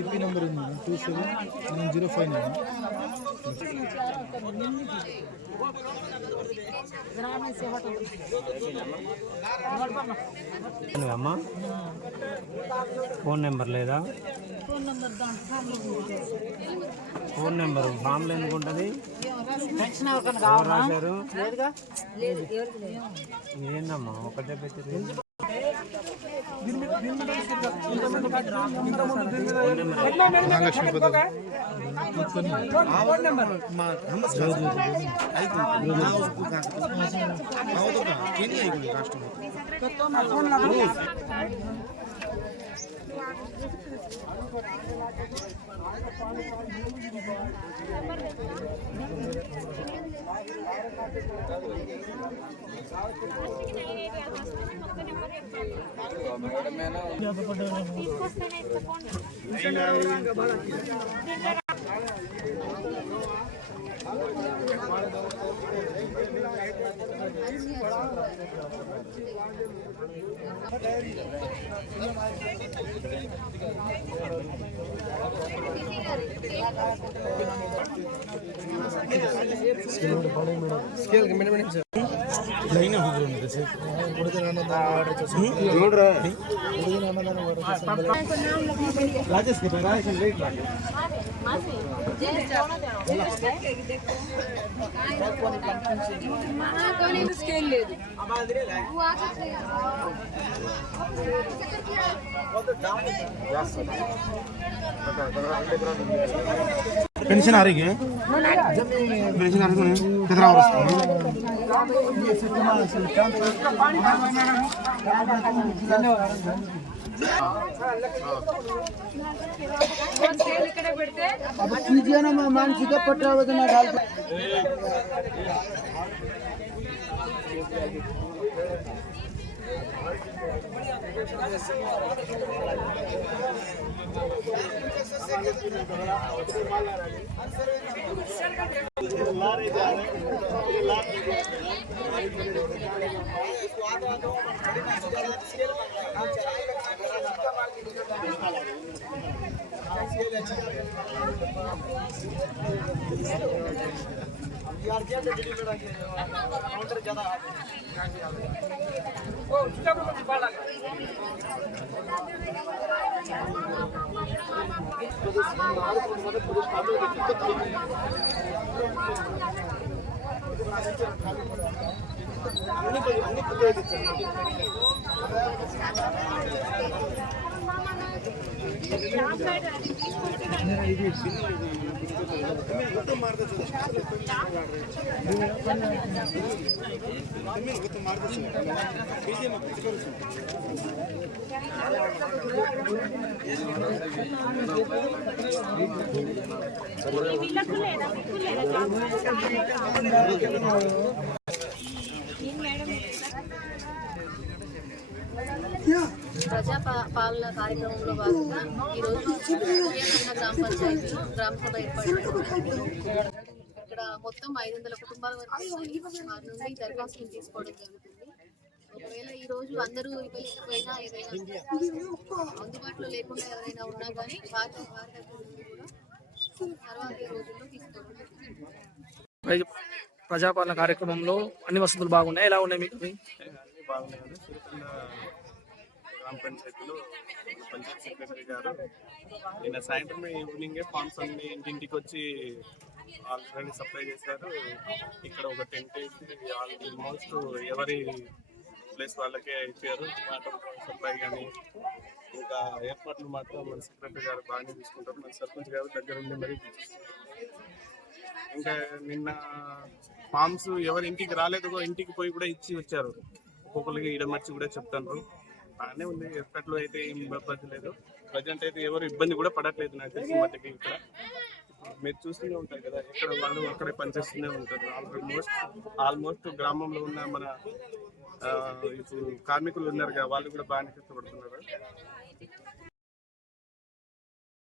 AP number ఉంది 279059. అమ్మా phone number లేదా? ఫోన్ నెంబర్ ఫామ్లో ఎందుకు ఉంటుంది? రాశారు ఏందమ్మా ఒకటే పెట్టింది. पेंशन आ रही है, पेंशन आ रही है कितना और मानसिक पट्टा ప్రజా పాలన కార్యక్రమంలో భాగంగా ఈరోజు గ్రామ పంచాయతీలో గ్రామ సభ ఏర్పాటు ఇక్కడ మొత్తం 500 కుటుంబాల వరకు వారి నుండి దరఖాస్తులు తీసుకోవడం జరుగుతుంది. ఒకవేళ ఈ రోజు అందరూ ఇవ్వలేకపోయినా ఏదైనా అందుబాటులో లేకుండా ఎవరైనా ఉన్నా కానీ వారి దగ్గర నుండి కూడా తర్వాత రోజుల్లో తీసుకోవడం. ప్రజాపాలన కార్యక్రమంలో అన్ని వసతులు బాగున్నాయి, ఎలా ఉన్నాయి మీకు? బాగున్నాయండి. గ్రామ పంచాయతీలో పంచాయతీ సెక్రటరీ గారు నిన్న సాయంత్రం ఈవినింగే ఫామ్స్ అన్ని ఇంటింటికి వచ్చి ఆల్రెడీ సప్లై చేశారు. ఇక్కడ ఒక టెంట్ వేసి ఆల్మోస్ట్ ఎవరి ప్లేస్ వాళ్ళకే ఇచ్చారు. వాటర్ సప్లై కానీ ఇంకా ఏర్పాట్లు మాత్రం మన సెక్రటరీ గారు బాగానే తీసుకుంటారు. మన సర్పంచ్ గారు దగ్గర ఉండి మరీ ఇంకా నిన్న ఫామ్స్ ఎవరి ఇంటికి రాలేదో ఇంటికి పోయి కూడా ఇచ్చి వచ్చారు. ఒక్కొక్కరికి ఇడమర్చి కూడా చెప్తాను. బాగానే ఉంది, ఏర్పాట్లు అయితే ఏం ఇబ్బంది లేదు. ప్రజెంట్ అయితే ఎవరు ఇబ్బంది కూడా పడట్లేదు నాకు తెలిసి మట్టికి. ఇక్కడ మీరు చూస్తూనే ఉంటారు కదా, ఎక్కడ వాళ్ళు అక్కడే పనిచేస్తూనే ఉంటారు. ఆల్మోస్ట్ గ్రామంలో ఉన్న మన ఇప్పుడు కార్మికులు ఉన్నారు కదా, వాళ్ళు కూడా బాగానే కష్టపడుతున్నారు.